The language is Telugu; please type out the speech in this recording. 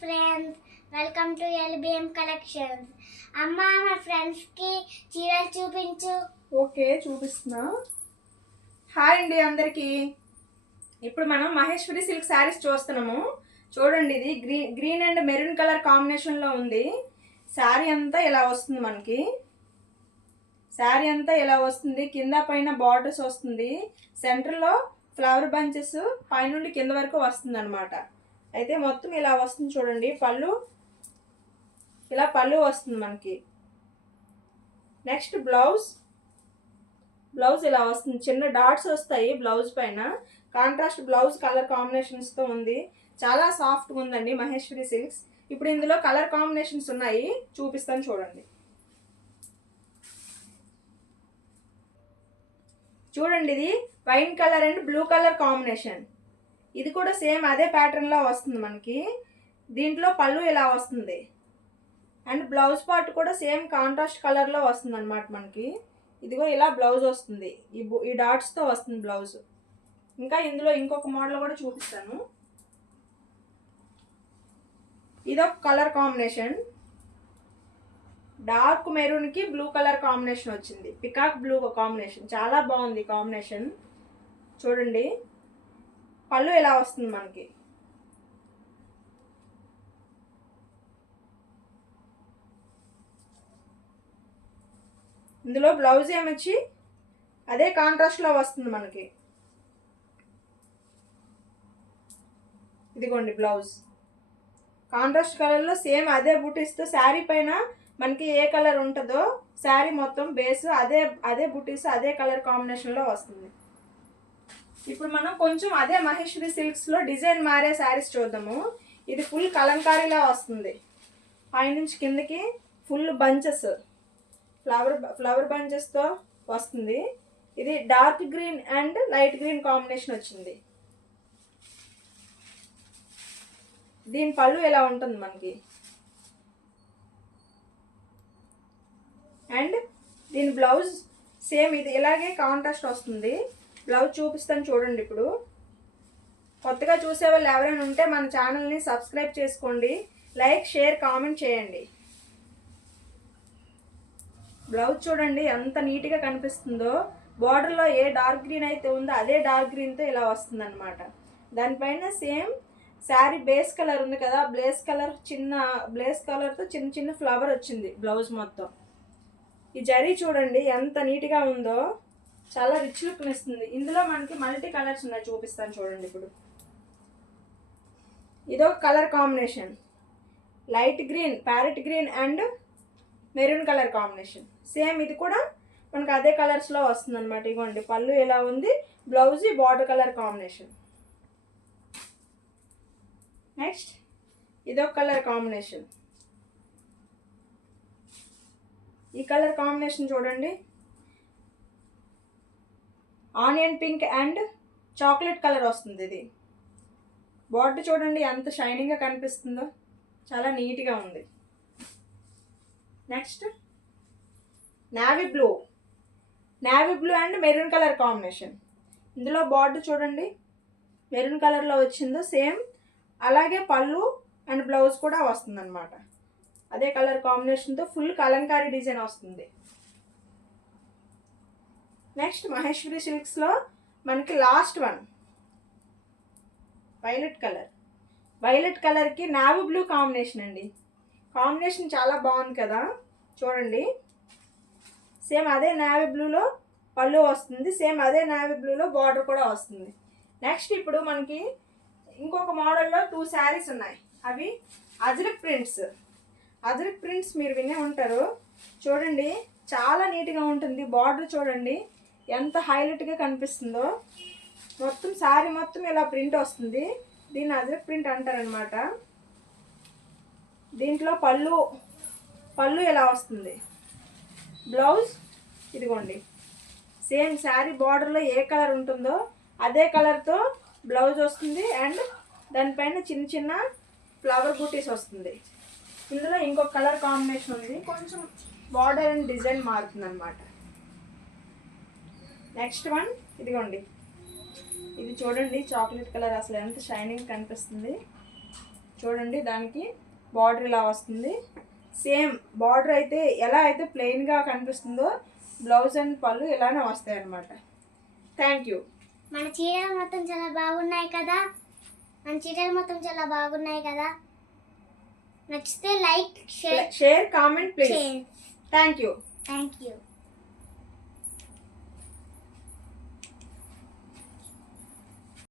friends, welcome to LBM Collections. అమ్మ మా ఫ్రెండ్స్ కి చీరలు చూపించు. ఓకే, చూపిస్తున్నా. హాయ్ అండి అందరికీ. ఇప్పుడు మనం మహేశ్వరి సిల్క్ శారీస్ చూస్తున్నాము. చూడండి, ఇది గ్రీన్ అండ్ మెరూన్ కలర్ కాంబినేషన్లో ఉంది. శారీ అంతా ఇలా వస్తుంది. మనకి శారీ అంతా ఇలా వస్తుంది. కింద పైన బార్డర్స్ వస్తుంది. సెంటర్లో ఫ్లవర్ బంచెస్ పైనుండి కింద వరకు వస్తుంది అనమాట. అయితే మొత్తం ఇలా వస్తుంది. చూడండి, పళ్ళు ఇలా పళ్ళు వస్తుంది మనకి. నెక్స్ట్ బ్లౌజ్ ఇలా వస్తుంది. చిన్న డాట్స్ వస్తాయి బ్లౌజ్ పైన. కాంట్రాస్ట్ బ్లౌజ్ కలర్ కాంబినేషన్స్తో ఉంది. చాలా సాఫ్ట్గా ఉందండి మహేశ్వరి సిల్క్స్. ఇప్పుడు ఇందులో కలర్ కాంబినేషన్స్ ఉన్నాయి, చూపిస్తాను చూడండి. చూడండి, ఇది wine colour and blue colour combination. ఇది కూడా సేమ్ అదే ప్యాటర్న్లో వస్తుంది మనకి. దీంట్లో పళ్ళు ఇలా వస్తుంది అండ్ బ్లౌజ్ పార్ట్ కూడా సేమ్ కాంట్రాస్ట్ కలర్లో వస్తుంది అనమాట మనకి. ఇదిగో ఇలా బ్లౌజ్ వస్తుంది. ఈ డాట్స్తో వస్తుంది బ్లౌజ్. ఇంకా ఇందులో ఇంకొక మోడల్ కూడా చూపిస్తాను. ఇదొక కలర్ కాంబినేషన్. డార్క్ మెరూన్కి బ్లూ కలర్ కాంబినేషన్ వచ్చింది. పికాక్ బ్లూ కాంబినేషన్, చాలా బాగుంది కాంబినేషన్. చూడండి, పళ్ళు ఎలా వస్తుంది మనకి. ఇందులో బ్లౌజ్ ఏమొచ్చి అదే కాంట్రాస్ట్లో వస్తుంది మనకి. ఇదిగోండి బ్లౌజ్ కాంట్రాస్ట్ కలర్లో సేమ్ అదే బుటీస్తో. శారీ పైన మనకి ఏ కలర్ ఉంటుందో శారీ మొత్తం బేస్ అదే బుటీస్ అదే కలర్ కాంబినేషన్లో వస్తుంది. ఇప్పుడు మనం కొంచెం అదే మహేశ్వరి సిల్క్స్లో డిజైన్ మారే శారీస్ చూద్దాము. ఇది ఫుల్ కలంకారీలా వస్తుంది. పైనుంచి కిందకి ఫుల్ బంచెస్, ఫ్లవర్ బంచెస్తో వస్తుంది. ఇది dark green and light green combination వచ్చింది. దీని పళ్ళు ఎలా ఉంటుంది మనకి. అండ్ దీని బ్లౌజ్ సేమ్ ఇది ఇలాగే కాంట్రాస్ట్ వస్తుంది. బ్లౌజ్ చూపిస్తాను చూడండి. ఇప్పుడు కొత్తగా చూసే వాళ్ళు ఎవరైనా ఉంటే మన ఛానల్ని సబ్స్క్రైబ్ చేసుకోండి, లైక్ షేర్ కామెంట్ చేయండి. బ్లౌజ్ చూడండి ఎంత నీట్గా కనిపిస్తుందో. బార్డర్లో ఏ డార్క్ గ్రీన్ అయితే ఉందో అదే డార్క్ గ్రీన్తో ఇలా వస్తుంది అనమాట. దానిపైన సేమ్ శారీ బేస్ కలర్ ఉంది కదా, బ్లేస్ కలర్తో చిన్న చిన్న ఫ్లవర్ వచ్చింది బ్లౌజ్ మొత్తం. ఈ జరీ చూడండి ఎంత నీట్గా ఉందో, చాలా రిచ్ లుక్ని ఇస్తుంది. ఇందులో మనకి మల్టీ కలర్స్ ఉన్నాయి, చూపిస్తాను చూడండి. ఇప్పుడు ఇదొక colour combination, light green, parrot green and maroon colour combination. Same ఇది కూడా మనకు అదే కలర్స్లో వస్తుంది అనమాట. ఇగోండి పళ్ళు ఎలా ఉంది, blouse border colour combination. Next ఇదొక కలర్ కాంబినేషన్. ఈ కలర్ కాంబినేషన్ చూడండి, onion pink and chocolate colour వస్తుంది. ఇది బార్డర్ చూడండి ఎంత షైనింగ్గా కనిపిస్తుందో, చాలా నీట్గా ఉంది. Next navy blue and maroon colour combination. ఇందులో బార్డర్ చూడండి మెరూన్ కలర్లో వచ్చిందో సేమ్ అలాగే పళ్ళు అండ్ బ్లౌజ్ కూడా వస్తుంది అనమాట. అదే కలర్ కాంబినేషన్తో ఫుల్ కలంకారీ డిజైన్ వస్తుంది. నెక్స్ట్ మహేశ్వరి సిల్క్స్లో మనకి లాస్ట్ వన్ వైలెట్ కలర్కి నావీ బ్లూ కాంబినేషన్ అండి. కాంబినేషన్ చాలా బాగుంది కదా. చూడండి, సేమ్ అదే నావీ బ్లూలో పళ్ళు వస్తుంది, సేమ్ అదే నావీ బ్లూలో బార్డర్ కూడా వస్తుంది. నెక్స్ట్ ఇప్పుడు మనకి ఇంకొక మోడల్లో 2 శారీస్ ఉన్నాయి. అవి అజ్రక్ ప్రింట్స్ మీరు వినే ఉంటారు. చూడండి చాలా నీట్గా ఉంటుంది. బార్డర్ చూడండి ఎంత హైలైట్గా కనిపిస్తుందో. మొత్తం శారీ మొత్తం ఇలా ప్రింట్ వస్తుంది. దీన్ని అజ్రక్ ప్రింట్ అంటారనమాట. దీంట్లో పళ్ళు ఎలా వస్తుంది, బ్లౌజ్ ఇదిగోండి సేమ్ శారీ బార్డర్లో ఏ కలర్ ఉంటుందో అదే కలర్తో బ్లౌజ్ వస్తుంది. అండ్ దానిపైన చిన్న చిన్న ఫ్లవర్ బూటీస్ వస్తుంది. ఇందులో ఇంకొక కలర్ కాంబినేషన్ ఉంది, కొంచెం బార్డర్ అండ్ డిజైన్ మారుతుంది అనమాట. నెక్స్ట్ వన్ ఇదిగోండి, ఇది చూడండి చాక్లెట్ కలర్, అసలు ఎంత షైనింగ్ కనిపిస్తుంది. చూడండి దానికి బార్డర్ ఇలా వస్తుంది. సేమ్ బార్డర్ అయితే ఎలా అయితే ప్లెయిన్గా కనిపిస్తుందో బ్లౌజ్ అండ్ పళ్ళు ఇలానే వస్తాయి అన్నమాట. Thank you. మన చీరలు మొత్తం చాలా బాగున్నాయి కదా. నచ్చితే like, share, comment please. Thank you.